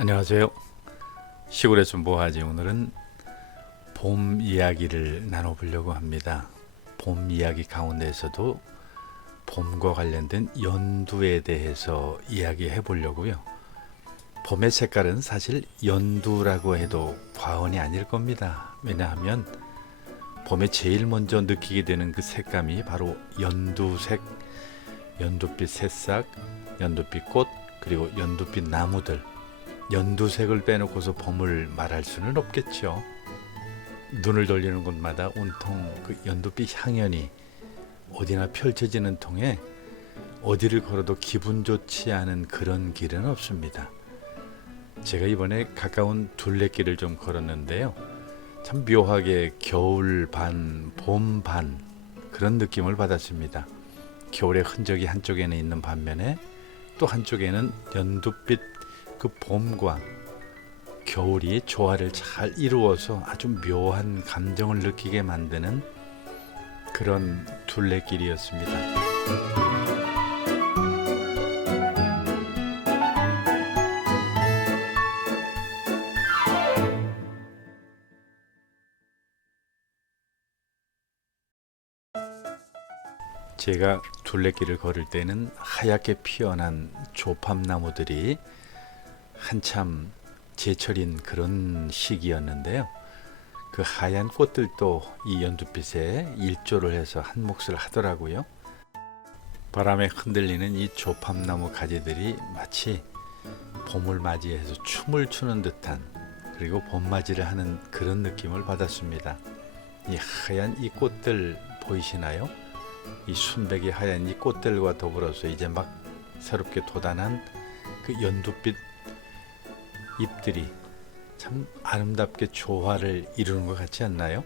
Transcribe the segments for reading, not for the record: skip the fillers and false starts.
안녕하세요. 시골에서 뭐하지? 오늘은 봄 이야기를 나눠보려고 합니다. 봄 이야기 가운데에서도 봄과 관련된 연두에 대해서 이야기해 보려고요. 봄의 색깔은 사실 연두라고 해도 과언이 아닐 겁니다. 왜냐하면 봄에 제일 먼저 느끼게 되는 그 색감이 바로 연두색, 연두빛 새싹, 연두빛 꽃, 그리고 연두빛 나무들, 연두색을 빼놓고서 봄을 말할 수는 없겠죠. 눈을 돌리는 곳마다 온통 그 연두빛 향연이 어디나 펼쳐지는 통에 어디를 걸어도 기분 좋지 않은 그런 길은 없습니다. 제가 이번에 가까운 둘레길을 좀 걸었는데요. 참 묘하게 겨울 반, 봄 반 그런 느낌을 받았습니다. 겨울의 흔적이 한쪽에는 있는 반면에 또 한쪽에는 연두빛 그 봄과 겨울이 조화를 잘 이루어서 아주 묘한 감정을 느끼게 만드는 그런 둘레길이었습니다. 제가 둘레길을 걸을 때는 하얗게 피어난 조팝나무들이 한참 제철인 그런 시기였는데요. 그 하얀 꽃들도 이 연두빛에 일조를 해서 한 몫을 하더라고요. 바람에 흔들리는 이 조팝나무 가지들이 마치 봄을 맞이해서 춤을 추는 듯한, 그리고 봄맞이를 하는 그런 느낌을 받았습니다. 이 하얀 이 꽃들 보이시나요? 이 순백이 하얀 이 꽃들과 더불어서 이제 막 새롭게 돋아난 그 연두빛 잎들이 참 아름답게 조화를 이루는 것 같지 않나요?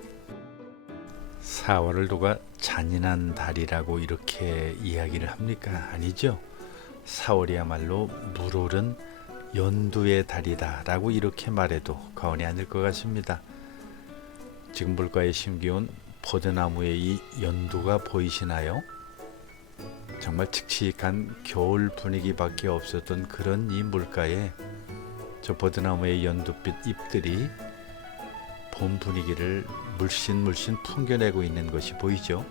4월을 누가 잔인한 달이라고 이렇게 이야기를 합니까? 아니죠. 4월이야말로 물오른 연두의 달이다 라고 이렇게 말해도 과언이 아닐 것 같습니다. 지금 물가에 심기온 버드나무의 이 연두가 보이시나요? 정말 칙칙한 겨울 분위기밖에 없었던 그런 이 물가에 저 버드나무의 연두빛 잎들이 봄 분위기를 물씬 풍겨내고 있는 것이 보이죠.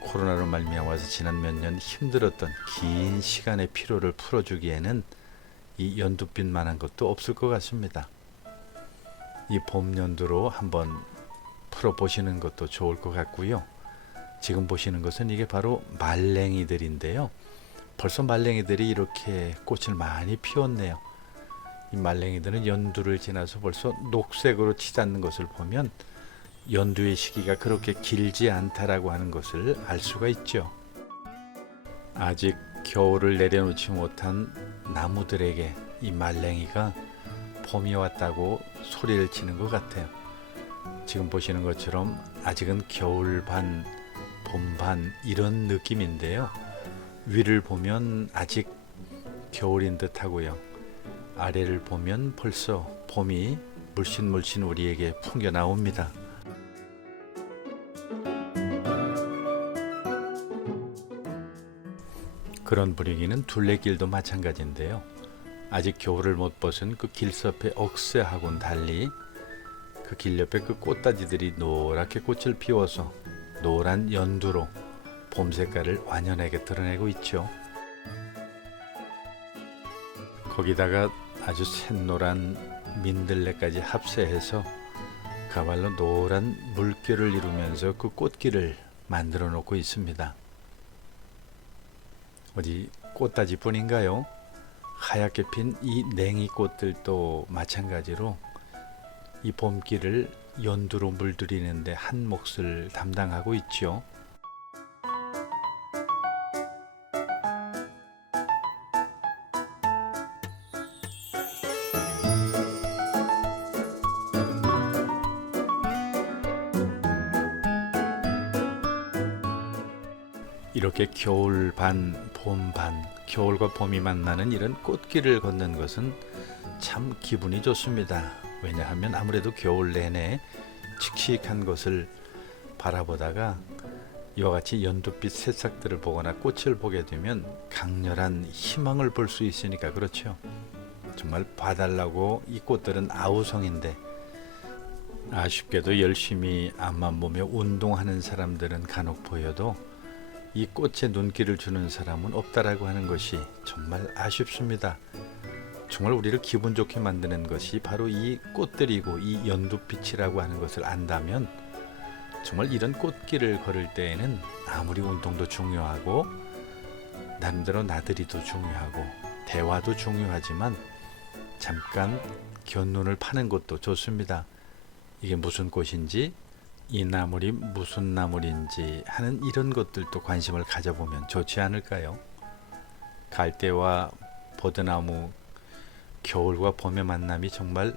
코로나로 말미암아서 지난 몇 년 힘들었던 긴 시간의 피로를 풀어주기에는 이 연두빛만한 것도 없을 것 같습니다. 이 봄 연두로 한번 풀어보시는 것도 좋을 것 같고요. 지금 보시는 것은 이게 바로 말랭이들인데요. 벌써 말랭이들이 이렇게 꽃을 많이 피웠네요. 이 말랭이들은 연두를 지나서 벌써 녹색으로 치닫는 것을 보면 연두의 시기가 그렇게 길지 않다라고 하는 것을 알 수가 있죠. 아직 겨울을 내려놓지 못한 나무들에게 이 말랭이가 봄이 왔다고 소리를 치는 것 같아요. 지금 보시는 것처럼 아직은 겨울 반, 봄 반 이런 느낌인데요. 위를 보면 아직 겨울인 듯 하고요. 아래를 보면 벌써 봄이 물씬 우리에게 풍겨 나옵니다. 그런 분위기는 둘레길도 마찬가지인데요. 아직 겨울을 못 벗은 그 길섭의 억새하고는 달리 그 길 옆에 그 꽃다지들이 노랗게 꽃을 피워서 노란 연두로 봄 색깔을 완연하게 드러내고 있죠. 거기다가 아주 샛노란 민들레까지 합세해서 그야말로 노란 물결을 이루면서 그 꽃길을 만들어 놓고 있습니다. 어디 꽃다지뿐인가요? 하얗게 핀 이 냉이꽃들도 마찬가지로 이 봄길을 연두로 물들이는데 한 몫을 담당하고 있죠. 이렇게 겨울 반, 봄 반, 겨울과 봄이 만나는 이런 꽃길을 걷는 것은 참 기분이 좋습니다. 왜냐하면 아무래도 겨울 내내 칙칙한 것을 바라보다가 이와 같이 연두빛 새싹들을 보거나 꽃을 보게 되면 강렬한 희망을 볼 수 있으니까 그렇죠. 정말 봐달라고 이 꽃들은 아우성인데 아쉽게도 열심히 앞만 보며 운동하는 사람들은 간혹 보여도 이 꽃에 눈길을 주는 사람은 없다라고 하는 것이 정말 아쉽습니다. 정말 우리를 기분 좋게 만드는 것이 바로 이 꽃들이고 이 연두빛이라고 하는 것을 안다면 정말 이런 꽃길을 걸을 때에는 아무리 운동도 중요하고 나름대로 나들이도 중요하고 대화도 중요하지만 잠깐 곁눈을 파는 것도 좋습니다. 이게 무슨 꽃인지 이 나물이 무슨 나물인지 하는 이런 것들도 관심을 가져보면 좋지 않을까요? 갈대와 버드나무 겨울과 봄의 만남이 정말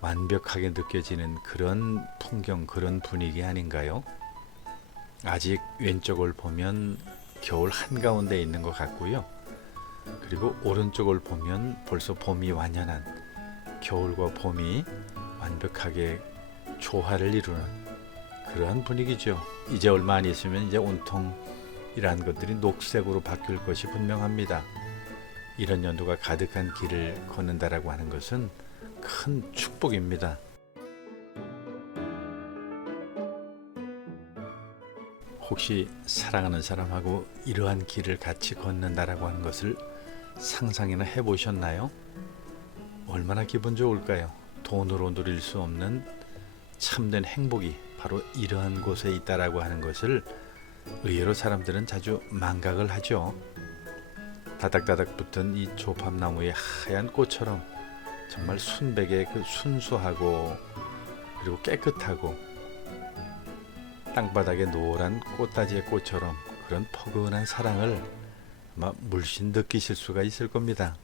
완벽하게 느껴지는 그런 풍경, 그런 분위기 아닌가요? 아직 왼쪽을 보면 겨울 한가운데 있는 것 같고요. 그리고 오른쪽을 보면 벌써 봄이 완연한 겨울과 봄이 완벽하게 조화를 이루는 그러한 분위기죠. 이제 얼마 안 있으면 이제 온통 이러한 것들이 녹색으로 바뀔 것이 분명합니다. 이런 연두가 가득한 길을 걷는다라고 하는 것은 큰 축복입니다. 혹시 사랑하는 사람하고 이러한 길을 같이 걷는다라고 하는 것을 상상이나 해보셨나요? 얼마나 기분 좋을까요? 돈으로 누릴 수 없는 참된 행복이 바로 이러한 곳에 있다라고 하는 것을 의외로 사람들은 자주 망각을 하죠. 다닥다닥 붙은 이 조팝나무의 하얀 꽃처럼 정말 순백의 그 순수하고 그리고 깨끗하고 땅바닥에 노란 꽃다지의 꽃처럼 그런 포근한 사랑을 아마 물씬 느끼실 수가 있을 겁니다.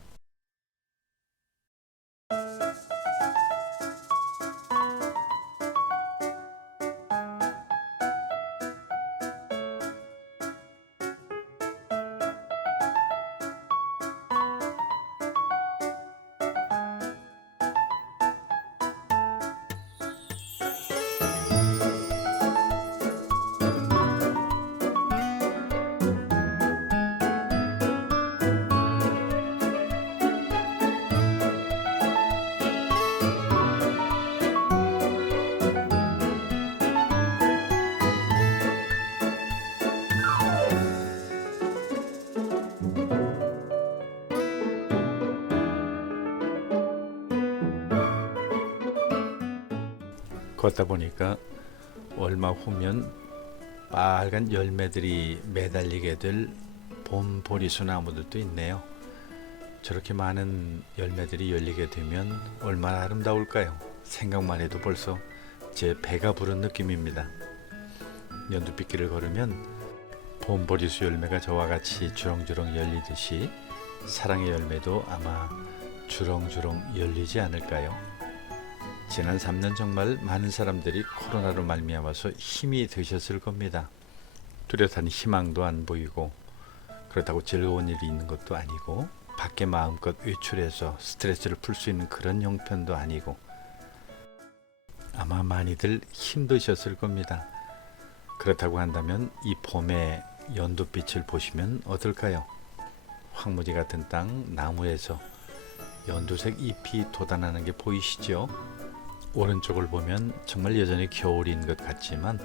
걷다 보니까 얼마 후면 빨간 열매들이 매달리게 될 봄 보리수 나무들도 있네요. 저렇게 많은 열매들이 열리게 되면 얼마나 아름다울까요? 생각만 해도 벌써 제 배가 부른 느낌입니다. 연두빛길을 걸으면 봄 보리수 열매가 저와 같이 주렁주렁 열리듯이 사랑의 열매도 아마 주렁주렁 열리지 않을까요? 지난 3년 정말 많은 사람들이 코로나로 말미암아서 힘이 드셨을 겁니다. 뚜렷한 희망도 안 보이고 그렇다고 즐거운 일이 있는 것도 아니고 밖에 마음껏 외출해서 스트레스를 풀 수 있는 그런 형편도 아니고 아마 많이들 힘드셨을 겁니다. 그렇다고 한다면 이 봄의 연두빛을 보시면 어떨까요? 황무지 같은 땅 나무에서 연두색 잎이 돋아나는 게 보이시죠? 오른쪽을 보면 정말 여전히 겨울인 것 같지만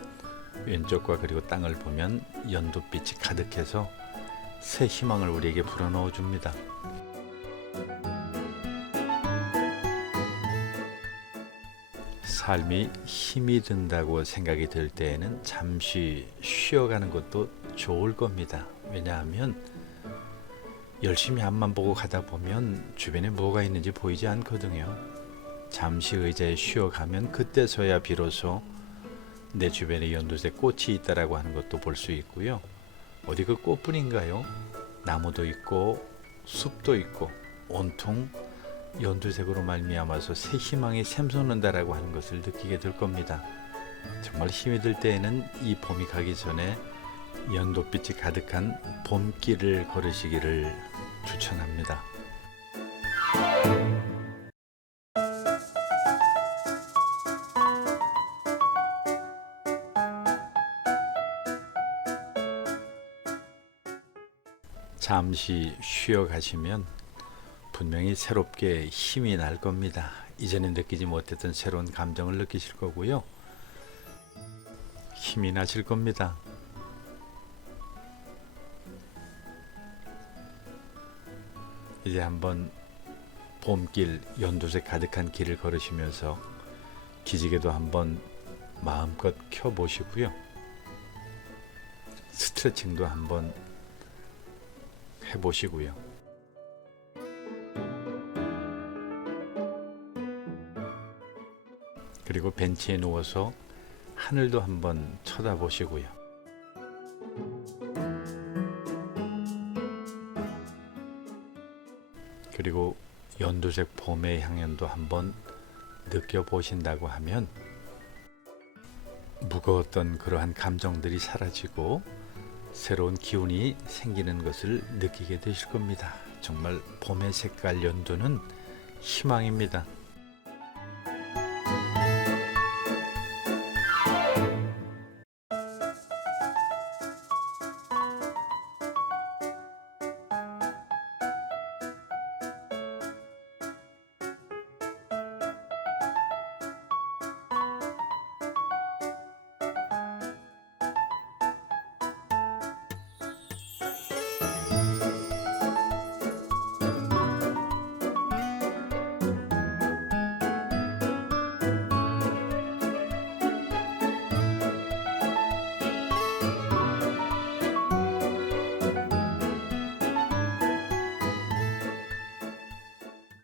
왼쪽과 그리고 땅을 보면 연두빛이 가득해서 새 희망을 우리에게 불어넣어 줍니다. 삶이 힘이 든다고 생각이 들 때에는 잠시 쉬어가는 것도 좋을 겁니다. 왜냐하면 열심히 앞만 보고 가다 보면 주변에 뭐가 있는지 보이지 않거든요. 잠시 의자에 쉬어가면 그때서야 비로소 내 주변에 연두색 꽃이 있다라고 하는 것도 볼 수 있고요. 어디 그 꽃뿐인가요? 나무도 있고 숲도 있고 온통 연두색으로 말미암아서 새 희망이 샘솟는다라고 하는 것을 느끼게 될 겁니다. 정말 힘이 들 때에는 이 봄이 가기 전에 연두빛이 가득한 봄길을 걸으시기를 추천합니다. 잠시 쉬어 가시면 분명히 새롭게 힘이 날 겁니다. 이전에 느끼지 못했던 새로운 감정을 느끼실 거고요. 힘이 나실 겁니다. 이제 한번 봄길, 연두색 가득한 길을 걸으시면서 기지개도 한번 마음껏 켜보시고요. 스트레칭도 한번 해보시고요. 그리고 벤치에 누워서 하늘도 한번 쳐다보시고요. 그리고 연두색 봄의 향연도 한번 느껴보신다고 하면 무거웠던 그러한 감정들이 사라지고 새로운 기운이 생기는 것을 느끼게 되실 겁니다. 정말 봄의 색깔 연두는 희망입니다.